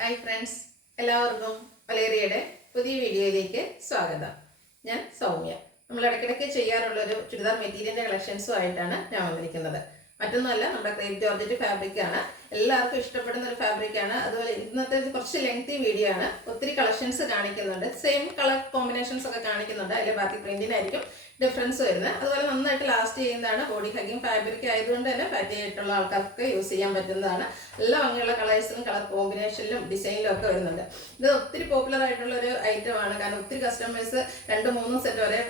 Hi friends, എല്ലാവർക്കും വലേറിയയുടെ പുതിയ വീഡിയോയിലേക്ക് സ്വാഗതം. ഞാൻ സൗമ്യ. നമ്മൾ ഇടയ്ക്കിടയ്ക്ക് ചെയ്യാറുള്ളൊരു ചുരിദാർ മെറ്റീരിയലിൻ്റെ കളക്ഷൻസുമായിട്ടാണ് ഞാൻ വന്നിരിക്കുന്നത്. മറ്റൊന്നുമല്ല, നമ്മുടെ ക്രേപ്പ് ജോർജറ്റ് ഫാബ്രിക്കാണ്. എല്ലാവർക്കും ഇഷ്ടപ്പെടുന്ന ഒരു ഫാബ്രിക്കാണ്. അതുപോലെ ഇന്നത്തെ കുറച്ച് ലെങ്തി വീഡിയോ ആണ്. ഒത്തിരി കളക്ഷൻസ് കാണിക്കുന്നുണ്ട്, സെയിം കളർ കോമ്പിനേഷൻസ് ഒക്കെ കാണിക്കുന്നുണ്ട്. അതിൽ ബാക്കി പ്രിന്റിനായിരിക്കും ഡിഫറൻസ് വരുന്നത്. അതുപോലെ നന്നായിട്ട് ലാസ്റ്റ് ചെയ്യുന്നതാണ്. ബോഡി ഹഗിങ് ഫാബ്രിക് ആയതുകൊണ്ട് തന്നെ ഫാറ്റി ആയിട്ടുള്ള ആൾക്കാർക്ക് യൂസ് ചെയ്യാൻ പറ്റുന്നതാണ്. എല്ലാ ഭംഗിയുള്ള കളേഴ്സിലും കളർ കോമ്പിനേഷനിലും ഡിസൈനിലും ഒക്കെ വരുന്നുണ്ട്. ഇത് ഒത്തിരി പോപ്പുലർ ആയിട്ടുള്ള ഒരു ഐറ്റമാണ്. കാരണം ഒത്തിരി കസ്റ്റമേഴ്സ് 2-3 സെറ്റ് വരെ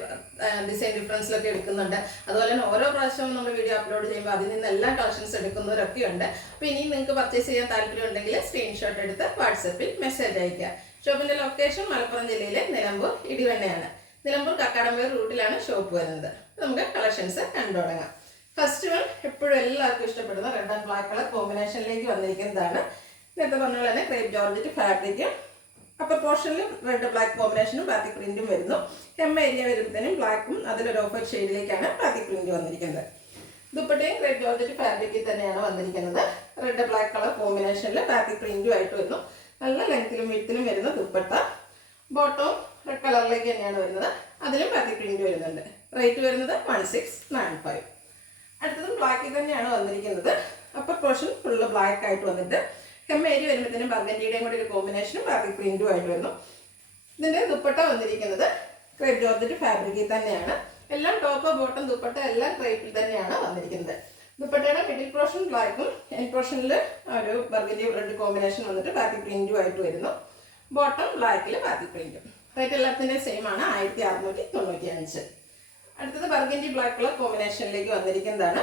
ഡിസൈൻ ഡിഫറൻസിലൊക്കെ എടുക്കുന്നുണ്ട്. അതുപോലെ തന്നെ ഓരോ പ്രാവശ്യവും നമ്മൾ വീഡിയോ അപ്ലോഡ് ചെയ്യുമ്പോൾ അതിൽ നിന്ന് എല്ലാ കളക്ഷൻസ് എടുക്കുന്നവരൊക്കെ ഉണ്ട്. അപ്പോൾ ഇനി നിങ്ങൾക്ക് പർച്ചേസ് ചെയ്യാൻ താല്പര്യം ഉണ്ടെങ്കിൽ സ്ക്രീൻഷോട്ട് എടുത്ത് വാട്സപ്പിൽ മെസ്സേജ് അയക്കുക. ഷോപ്പിന്റെ ലൊക്കേഷൻ മലപ്പുറം ജില്ലയിലെ നിലമ്പൂർ ഇടിവണ്ണയാണ്. നിലമ്പൂർ കക്കാടംപേർ റൂട്ടിലാണ് ഷോപ്പ് വരുന്നത്. നമുക്ക് കളക്ഷൻസ് കണ്ടു തുടങ്ങാം. ഫസ്റ്റ് വൺ എപ്പോഴും എല്ലാവർക്കും ഇഷ്ടപ്പെടുന്ന റെഡ് ആൻഡ് ബ്ലാക്ക് കളർ കോമ്പിനേഷനിലേക്ക് വന്നിരിക്കുന്നതാണ്. നേരത്തെ പറഞ്ഞ പോലെ തന്നെ ക്രേപ്പ് ജോർജറ്റ് ഫാബ്രിക്. അപ്പർ പോർഷനിലും റെഡ് ബ്ലാക്ക് കോമ്പിനേഷനും ബാത്തിക് പ്രിന്റും വരുന്നു. ഹെം ഏരിയ വരുമ്പോഴത്തേനും ബ്ലാക്കും അതിലൊരു ഓഫ് വൈറ്റ് ഷെയ്ഡിലേക്കാണ് ബാത്തിക് പ്രിന്റ് വന്നിരിക്കുന്നത്. ദുപ്പട്ടയും ക്രേപ്പ് ജോർജറ്റ് ഫാബ്രിക്കിൽ തന്നെയാണ് വന്നിരിക്കുന്നത്. റെഡ് ബ്ലാക്ക് കളർ കോമ്പിനേഷനിൽ ബാത്തിക് പ്രിന്റും ആയിട്ട് വരുന്നു. നല്ല ലെങ്ത്തിലും വിഡ്ത്തിലും വരുന്ന ദുപ്പട്ട. ബോട്ടവും റെഡ് കളറിലേക്ക് തന്നെയാണ് വരുന്നത്. അതിലും ബാത്തിക് പ്രിന്റ് വരുന്നുണ്ട്. റേറ്റ് വരുന്നത് 1695. അടുത്തതും ബ്ലാക്കിൽ തന്നെയാണ് വന്നിരിക്കുന്നത്. അപ്പർ പോർഷൻ ഫുള്ള് ബ്ലാക്ക് ആയിട്ട് വന്നിട്ട് ഹെം ഏരിയ വരുമ്പോഴത്തേനും ബർഗൻഡിയുടെയും കൂടി ഒരു കോമ്പിനേഷനും ബാത്തിക് പ്രിന്റും ആയിട്ട് വരുന്നു. ഇതിൻ്റെ ദുപ്പട്ട വന്നിരിക്കുന്നത് ക്രേപ്പ് ജോർജറ്റ് ഫാബ്രിക്കിൽ തന്നെയാണ്. എല്ലാം ടോപ്പ് ബോട്ടം ദുപ്പട്ട എല്ലാം ക്രേപ്പിൽ തന്നെയാണ് വന്നിരിക്കുന്നത്. ദുപ്പട്ടയുടെ മിഡിൽ പോർഷൻ ബ്ലാക്കും എൻഡ് പോർഷനിൽ ഒരു ബർഗൻഡി റെഡ് കോമ്പിനേഷൻ വന്നിട്ട് ബാത്തിക് പ്രിന്റും ആയിട്ട് വരുന്നു. ബോട്ടം ബ്ലാക്കിൽ ബാത്തിക് പ്രിന്റും. റേറ്റ് എല്ലാത്തിൻ്റെ സെയിം ആണ്, 1695. അടുത്തത് ബർഗൻഡി ബ്ലാക്ക് കളർ കോമ്പിനേഷനിലേക്ക് വന്നിരിക്കുന്നതാണ്.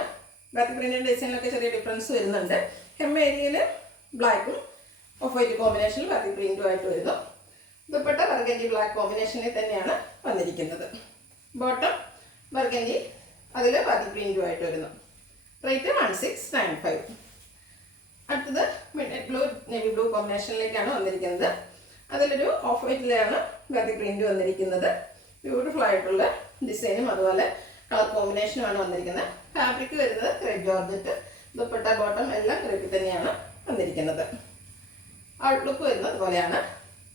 ബാത്തിക് പ്രിന്റിൻ്റെ ഡിസൈനിലൊക്കെ ചെറിയ ഡിഫറൻസ് വരുന്നുണ്ട്. ഹെം ഏരിയയിൽ ബ്ലാക്കും ഓഫ് വൈറ്റ് കോമ്പിനേഷനിൽ ബാത്തിക് പ്രിന്റും ആയിട്ട് വരുന്നു. ദുപ്പട്ട ബർഗൻഡി ബ്ലാക്ക് കോമ്പിനേഷനിൽ തന്നെയാണ് വന്നിരിക്കുന്നത്. ബോട്ടം ബർഗൻഡി അതിൽ ബാത്തിക് പ്രിന്റും ആയിട്ട് വരുന്നു. റേറ്റ് 1695. അടുത്തത് മിഡ് ബ്ലൂ നേവി ബ്ലൂ കോമ്പിനേഷനിലേക്കാണ് വന്നിരിക്കുന്നത്. അതിലൊരു ഓഫ് വൈറ്റിലാണ് ബാത്തിക് പ്രിന്റ് വന്നിരിക്കുന്നത്. ബ്യൂട്ടിഫുൾ ആയിട്ടുള്ള ഡിസൈനും അതുപോലെ കളർ കോമ്പിനേഷനുമാണ് വന്നിരിക്കുന്നത്. ഫാബ്രിക് വരുന്നത് ക്രേപ്പ് ജോർജറ്റ്. ദുപ്പട്ട ബോട്ടം എല്ലാം ക്രേപ്പിൽ തന്നെയാണ് വന്നിരിക്കുന്നത്. ഔട്ട്ലുക്ക് വരുന്നത് അതുപോലെയാണ്.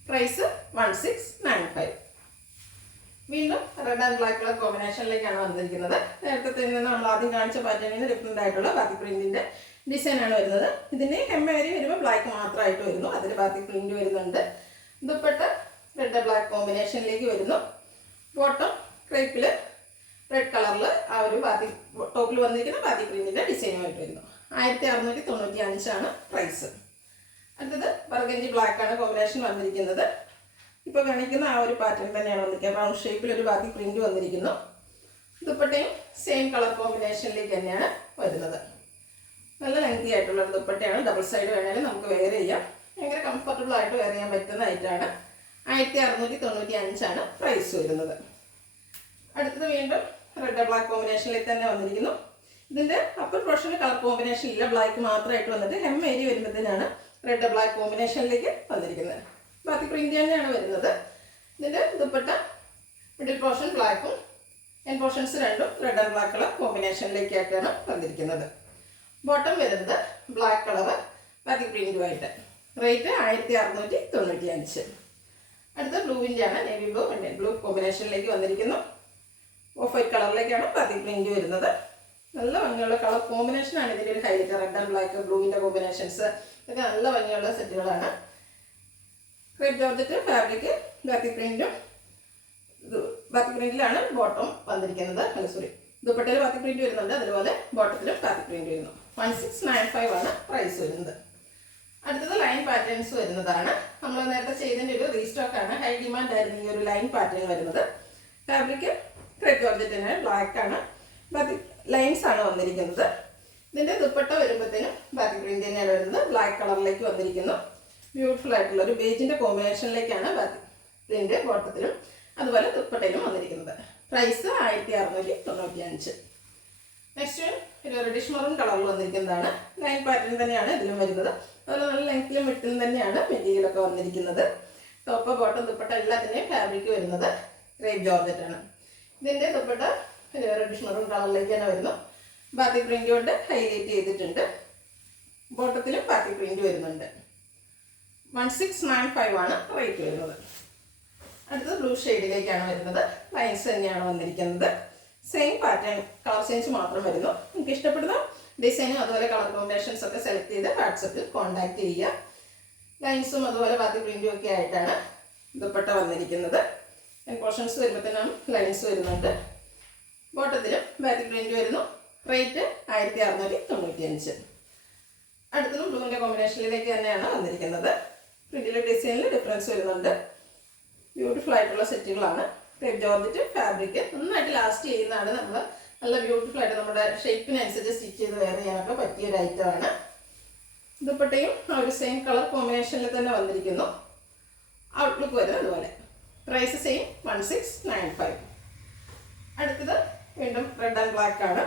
പ്രൈസ് 1695. വീണ്ടും റെഡ് ആൻഡ് ബ്ലാക്ക് കളർ കോമ്പിനേഷനിലേക്കാണ് വന്നിരിക്കുന്നത്. നേരത്തെ തന്നെ നമ്മൾ ആദ്യം കാണിച്ച പാറ്റേണിൽ നിന്ന് ഡിഫറെൻ്റ് ആയിട്ടുള്ള ബാത്തിക് പ്രിന്റിന്റെ ഡിസൈനാണ് വരുന്നത്. ഇതിന് ഹെം ഏരിയ വരുമ്പോൾ ബ്ലാക്ക് മാത്രമായിട്ട് വരുന്നു. അതിൽ ബാത്തിക് പ്രിന്റ് വരുന്നുണ്ട്. ദുപ്പട്ട റെഡ് ബ്ലാക്ക് കോമ്പിനേഷനിലേക്ക് വരുന്നു. ബോട്ടം ക്രേപ്പിൽ റെഡ് കളറിൽ ആ ഒരു ബാത്തിക് ടോപ്പിൽ വന്നിരിക്കുന്ന ബാത്തിക് പ്രിന്റിന്റെ ഡിസൈനുമായിട്ട് വരുന്നു. 1695 പ്രൈസ്. അടുത്തത് ബർഗൻഡി ബ്ലാക്ക് ആണ് കോമ്പിനേഷൻ വന്നിരിക്കുന്നത്. ഇപ്പോൾ കാണിക്കുന്ന ആ ഒരു പാറ്റേൺ തന്നെയാണ് വന്നിരിക്കുന്നത്. റൗണ്ട് ഷേപ്പിൽ ഒരു ബാത്തിക് പ്രിന്റ് വന്നിരിക്കുന്നു. ദുപ്പട്ടയും സെയിം കളർ കോമ്പിനേഷനിലേക്ക് തന്നെയാണ് വരുന്നത്. നല്ല ലെങ്തി ആയിട്ടുള്ള ഒരു ദുപ്പട്ടയാണ്. ഡബിൾ സൈഡ് വേണമെങ്കിൽ നമുക്ക് വെയർ ചെയ്യാം. ഭയങ്കര കംഫർട്ടബിൾ ആയിട്ട് വെയർ ചെയ്യാൻ പറ്റുന്ന ഐറ്റാണ്. 1695 പ്രൈസ് വരുന്നത്. അടുത്തത് വീണ്ടും റെഡ് ബ്ലാക്ക് കോമ്പിനേഷനിൽ തന്നെ വന്നിരിക്കുന്നു. ഇതിൻ്റെ അപ്പർ പോർഷനിൽ കളർ കോമ്പിനേഷൻ ഇല്ല, ബ്ലാക്ക് മാത്രമായിട്ട് വന്നിട്ട് ഹെം ഏരിയ വരുമ്പോഴത്തേനാണ് റെഡ് ബ്ലാക്ക് കോമ്പിനേഷനിലേക്ക് വന്നിരിക്കുന്നത്. ബാത്തിക് പ്രിന്റ് തന്നെയാണ് വരുന്നത്. ഇതിൻ്റെ ദുപ്പട്ട മിഡിൽ പോർഷൻ ബ്ലാക്കും എൻ പോർഷൻസ് രണ്ടും റെഡ് ആൻഡ് ബ്ലാക്ക് കളർ കോമ്പിനേഷനിലേക്കായിട്ടാണ് വന്നിരിക്കുന്നത്. ബോട്ടം വരുന്നത് ബ്ലാക്ക് കളർ ബാത്തിക് പ്രിന്റുമായിട്ട്. റേറ്റ് 1695. അടുത്ത ബ്ലൂവിൻ്റെ ആണ്, നേവി ബ്ലൂ ബ്ലൂ കോമ്പിനേഷനിലേക്ക് വന്നിരിക്കുന്നു. ഓഫ് വൈറ്റ് കളറിലേക്കാണ് ബാത്തിക് പ്രിന്റ് വരുന്നത്. നല്ല ഭംഗിയുള്ള കളർ കോമ്പിനേഷനാണ് ഇതിൻ്റെ ഒരു ഹൈലൈറ്റ്. റെഡ് ആൻഡ് ബ്ലാക്ക് ബ്ലൂവിൻ്റെ കോമ്പിനേഷൻസ് ഇതൊക്കെ നല്ല ഭംഗിയുള്ള സെറ്റുകളാണ്. Crepe georgette fabric batik പ്രിന്റും batik പ്രിന്റിലാണ് bottom വന്നിരിക്കുന്നത്. ദുപ്പട്ടയിൽ ബാത്തിക് പ്രിന്റ് വരുന്നുണ്ട്. അതുപോലെ ബോട്ടത്തിലും ബാത്തിക് പ്രിന്റ് വരുന്നു. 1695 പ്രൈസ് വരുന്നത്. അടുത്തത് ലൈൻ പാറ്റേൺസ് വരുന്നതാണ്. നമ്മൾ നേരത്തെ ചെയ്തതിൻ്റെ ഒരു റീസ്റ്റോക്ക് ആണ്. ഹൈ ഡിമാൻഡ് ആയിരുന്നു ഈ ഒരു ലൈൻ പാറ്റേൺ വരുന്നത്. ഫാബ്രിക് ക്രേപ്പ് ജോർജറ്റിന് ബ്ലാക്ക് ആണ്. ബാത്തിക് ലൈൻസ് ആണ് വന്നിരിക്കുന്നത്. ഇതിൻ്റെ ദുപ്പട്ട വരുമ്പോഴത്തേനും ബാത്തിക് പ്രിന്റ് തന്നെയാണ് വരുന്നത്. ബ്ലാക്ക് കളറിലേക്ക് വന്നിരിക്കുന്നു. ബ്യൂട്ടിഫുൾ ആയിട്ടുള്ള ഒരു ബേജിൻ്റെ കോമ്പിനേഷനിലേക്കാണ് ബാത്തിക് പ്രിന്റ് ബോട്ടത്തിലും അതുപോലെ ദുപ്പട്ടയിലും വന്നിരിക്കുന്നത്. പ്രൈസ് 1695. നെക്സ്റ്റ് ഒരു റെഡിഷ് മറൂൺ കളറിൽ വന്നിരിക്കുന്നതാണ്. ലൈൻ പാറ്റേൺ തന്നെയാണ് ഇതിലും വരുന്നത്. അതുപോലെ നല്ല ലെങ്ത്തിലും വിട്ടിലും തന്നെയാണ് മെറ്റീരിയലൊക്കെ വന്നിരിക്കുന്നത്. ടോപ്പ് ബോട്ടം ദുപ്പട്ട എല്ലാത്തിൻ്റെയും ഫാബ്രിക് വരുന്നത് ക്രേപ്പ് ജോർജറ്റ് ആണ്. ഇതിൻ്റെ ദുപ്പട്ട റെഡിഷ് മറൂൺ കളറിലേക്ക് തന്നെ വരുന്നു. ബാത്തിക് പ്രിന്റ് കൊണ്ട് ഹൈലൈറ്റ് ചെയ്തിട്ടുണ്ട്. ബോട്ടത്തിലും ബാത്തിക് പ്രിന്റ് വരുന്നുണ്ട്. 1695 ആണ് റേറ്റ് വരുന്നത്. അടുത്തത് ബ്ലൂ ഷെയ്ഡിലേക്കാണ് വരുന്നത്. ലൈൻസ് തന്നെയാണ് വന്നിരിക്കുന്നത്. സെയിം പാറ്റേൺ, കളർ ചേഞ്ച് മാത്രം വരുന്നു. നിങ്ങൾക്ക് ഇഷ്ടപ്പെടുന്ന ഡിസൈനും അതുപോലെ കളർ കോമ്പിനേഷൻസ് ഒക്കെ സെലക്ട് ചെയ്ത് വാട്സപ്പിൽ കോൺടാക്ട് ചെയ്യുക. ലൈൻസും അതുപോലെ ബാക്കി പ്രിന്റും ഒക്കെ ആയിട്ടാണ് ദുപ്പട്ട വന്നിരിക്കുന്നത്. പോർഷൻസ് വരുമ്പോഴത്തേനും ലൈൻസ് വരുന്നുണ്ട്. ബോട്ടത്തിലും ബാക്കി പ്രിന്റ് വരുന്നു. റേറ്റ് 1695. അടുത്തതും ബ്ലൂവിൻ്റെ കോമ്പിനേഷനിലേക്ക് തന്നെയാണ് വന്നിരിക്കുന്നത്. പ്രിന്റിലെ ഡിസൈനിൽ ഡിഫറൻസ് വരുന്നുണ്ട്. ബ്യൂട്ടിഫുൾ ആയിട്ടുള്ള സെറ്റുകളാണ്. ക്രേപ്പ് ജോർജറ്റ് ഫാബ്രിക് നന്നായിട്ട് ലാസ്റ്റ് ചെയ്യുന്നതാണ്. നമ്മൾ നല്ല ബ്യൂട്ടിഫുൾ ആയിട്ട് നമ്മുടെ ഷേപ്പിനനുസരിച്ച് സ്റ്റിച്ച് ചെയ്ത് വെയർ ചെയ്യാനൊക്കെ പറ്റിയ ഒരു ഐറ്റമാണ്. ദുപ്പട്ടയും ആ ഒരു സെയിം കളർ കോമ്പിനേഷനിൽ തന്നെ വന്നിരിക്കുന്നു. ഔട്ട്ലുക്ക് വരുന്നത് അതുപോലെ. Price same 1695. അടുത്തത് വീണ്ടും റെഡ് ആൻഡ് ബ്ലാക്ക് ആണ്.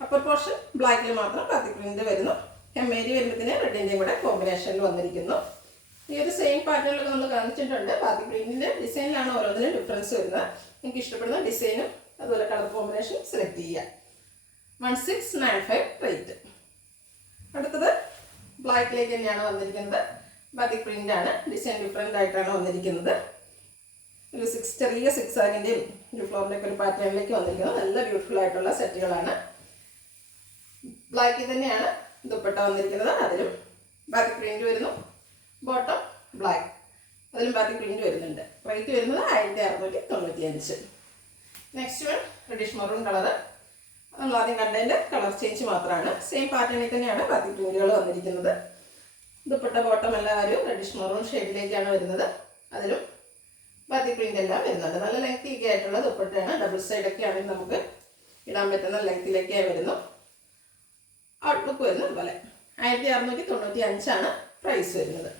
അപ്പർ പോർഷൻ ബ്ലാക്കിൽ മാത്രം ബാക്കി പ്രിന്റ് വരുന്നു. എമ്മേരി വരുന്നതിന് റെഡിൻ്റെയും കൂടെ കോമ്പിനേഷനിൽ വന്നിരിക്കുന്നു. ഈ ഒരു സെയിം പാറ്റേണിലൊക്കെ നമ്മൾ കാണിച്ചിട്ടുണ്ട്. ബാക്കി പ്രിന്റിൻ്റെ ഡിസൈനിലാണ് ഓരോന്നിനും ഡിഫറൻസ് വരുന്നത്. നിങ്ങൾക്ക് ഇഷ്ടപ്പെടുന്ന ഡിസൈനും അതുപോലെ കളർ കോമ്പിനേഷൻ സെലക്ട് ചെയ്യുക. 1695 റേറ്റ്. അടുത്തത് ബ്ലാക്കിലേക്ക് തന്നെയാണ് വന്നിരിക്കുന്നത്. ബാക്കി പ്രിന്റ് ആണ്. ഡിസൈൻ ഡിഫറെൻ്റ് ആയിട്ടാണ് വന്നിരിക്കുന്നത്. ഒരു ചെറിയ സിക്സ് ആഗിൻ്റെയും ഒരു ഫ്ലോറിൻ്റെ ഒക്കെ ഒരു പാറ്റേണിലേക്ക് വന്നിരിക്കുന്നത്. നല്ല ബ്യൂട്ടിഫുൾ ആയിട്ടുള്ള സെറ്റുകളാണ്. ബ്ലാക്കിൽ തന്നെയാണ് ദുപ്പട്ട വന്നിരിക്കുന്നത്. അതിലും ബാക്കി പ്രിന്റ് വരുന്നു. ബോട്ടം ബ്ലാക്ക്, അതിലും ബാക്കി പ്രിന്റ് വരുന്നുണ്ട്. റേറ്റ് വരുന്നത് 1695. Next one reddish maroon colour. നമ്മൾ ആദ്യം കണ്ടതിൻ്റെ കളർ ചേഞ്ച് മാത്രമാണ്. സെയിം പാറ്റേണിൽ തന്നെയാണ് ബാക്കി പ്രിന്റുകൾ വന്നിരിക്കുന്നത്. ദുപ്പട്ട ബോട്ടം എല്ലാവരും റെഡിഷ് മറൂൺ ഷെയ്ഡിലേക്കാണ് വരുന്നത്. അതിലും ബാക്കി പ്രിന്റ് എല്ലാം വരുന്നുണ്ട്. നല്ല ലെങ്തി ഒക്കെ ആയിട്ടുള്ള ദുപ്പട്ടയാണ്. ഡബിൾ സൈഡൊക്കെ ആണെങ്കിൽ നമുക്ക് ഇടാൻ പറ്റുന്ന ലെങ്തിലേക്കായി വരുന്നു. ഔട്ട്ലുക്ക് വരുന്നത് പോലെ. 1695 പ്രൈസ് വരുന്നത്.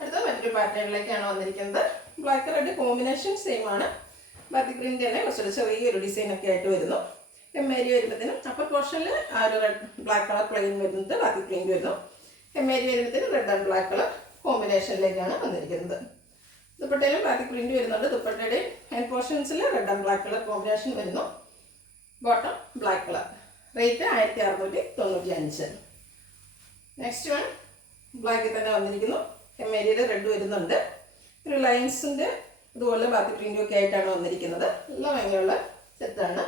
അടുത്ത മറ്റൊരു പാറ്റേണിലേക്കാണ് വന്നിരിക്കുന്നത്. ബ്ലാക്ക് റെഡ് കോമ്പിനേഷൻ സെയിം ആണ്. ബാക്കി പ്രിന്റ് തന്നെ കുറച്ചുകൂടി ചെറിയൊരു ഡിസൈൻ ഒക്കെ ആയിട്ട് വരുന്നു. എമ്മേരി വരുന്നതിനും അപ്പർ പോർഷനിൽ ആ ഒരു റെഡ് ബ്ലാക്ക് കളർ പ്ലെയിൻ വരുന്നത്. ബാക്കി പ്രിന്റ് വരുന്നു. എമ്മേരി വരുന്നതിന് റെഡ് ആൻഡ് ബ്ലാക്ക് കളർ കോമ്പിനേഷനിലേക്കാണ് വന്നിരിക്കുന്നത്. ദുപ്പട്ടയിലും ബാക്കി പ്രിന്റ് വരുന്നുണ്ട്. ദുപ്പട്ടയുടെ ഹാൻഡ് പോർഷൻസിൽ red and black colour combination വരുന്നു. Bottom black colour. Rate 1695. Next one ബ്ലാക്കിൽ തന്നെ വന്നിരിക്കുന്നു. എമ്മേരിയിൽ റെഡ് വരുന്നുണ്ട്. ഒരു ലൈൻസിൻ്റെ ഇതുപോലെ ബാക്കി പ്രിന്റും ഒക്കെ ആയിട്ടാണ് വന്നിരിക്കുന്നത്. നല്ല ഭംഗിയുള്ള സെറ്റാണ്.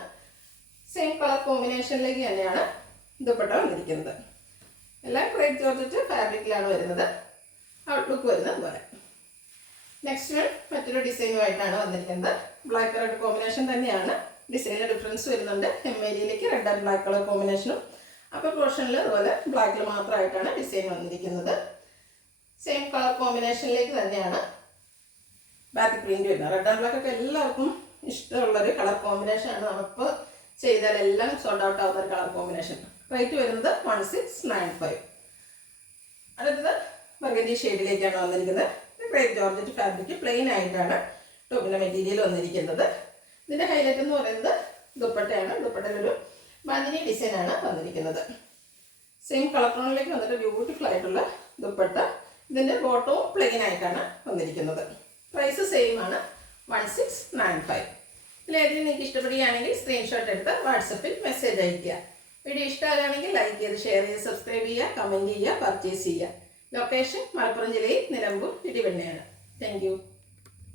സെയിം കളർ കോമ്പിനേഷനിലേക്ക് തന്നെയാണ് ദുപ്പട്ട വന്നിരിക്കുന്നത്. എല്ലാം ക്രേപ്പ് ജോർജറ്റ് ഫാബ്രിക്കിലാണ് വരുന്നത്. ഔട്ട്ലുക്ക് വരുന്നത് പോലെ. നെക്സ്റ്റ് വൺ മറ്റൊരു ഡിസൈനുമായിട്ടാണ് വന്നിരിക്കുന്നത്. ബ്ലാക്ക് റെഡ് കോമ്പിനേഷൻ തന്നെയാണ്. ഡിസൈനിൽ ഡിഫറൻസ് വരുന്നുണ്ട്. എമ്മേരിയിലേക്ക് റെഡ് ആൻഡ് ബ്ലാക്ക് കളർ കോമ്പിനേഷനും അപ്പർ പോർഷനിൽ അതുപോലെ ബ്ലാക്കിൽ മാത്രമായിട്ടാണ് ഡിസൈൻ വന്നിരിക്കുന്നത്. സെയിം കളർ കോമ്പിനേഷനിലേക്ക് തന്നെയാണ് ബാക്കി പ്രിന്റ് വരുന്നത്. റെഡ് ആൻഡ് ബ്ലാക്ക് ഒക്കെ എല്ലാവർക്കും ഇഷ്ടമുള്ളൊരു കളർ കോമ്പിനേഷനാണ്. നമുക്ക് ചെയ്താൽ എല്ലാം സോൾഡ് ഔട്ട് ആവുന്ന ഒരു കളർ കോമ്പിനേഷൻ. റേറ്റ് വരുന്നത് 1695. അടുത്തത് ബർഗൻഡി ഷെയ്ഡിലേക്കാണ് വന്നിരിക്കുന്നത്. ക്രേപ്പ് ജോർജറ്റ് ഫാബ്രിക് പ്ലെയിൻ ആയിട്ടാണ് ടോപ്പിൻ്റെ മെറ്റീരിയൽ വന്നിരിക്കുന്നത്. ഇതിൻ്റെ ഹൈലൈറ്റ് എന്ന് പറയുന്നത് ദുപ്പട്ടയാണ്. ദുപ്പട്ടയിലൊരു ബാന്തിനി ഡിസൈനാണ് വന്നിരിക്കുന്നത്. സെയിം കളർ ടോണിലേക്ക് വന്നിട്ട് ബ്യൂട്ടിഫുൾ ആയിട്ടുള്ള ദുപ്പട്ട. ഇതിൻ്റെ ബോട്ടവും പ്ലെയിൻ ആയിട്ടാണ് വന്നിരിക്കുന്നത്. പ്രൈസ് സെയിം ആണ് 1695. ഇതിലേതെങ്കിലും നിങ്ങൾക്ക് ഇഷ്ടപ്പെടുകയാണെങ്കിൽ സ്ക്രീൻഷോട്ട് എടുത്ത് വാട്സപ്പിൽ മെസ്സേജ് അയയ്ക്കുക. വീഡിയോ ഇഷ്ടമാകുകയാണെങ്കിൽ ലൈക്ക് ചെയ്ത് ഷെയർ ചെയ്ത് സബ്സ്ക്രൈബ് ചെയ്യുക, കമൻറ്റ് ചെയ്യുക, പർച്ചേസ് ചെയ്യുക. ലൊക്കേഷൻ മലപ്പുറം ജില്ലയിൽ നിലമ്പൂർ ഇടിവണ്ണയാണ്. Thank you.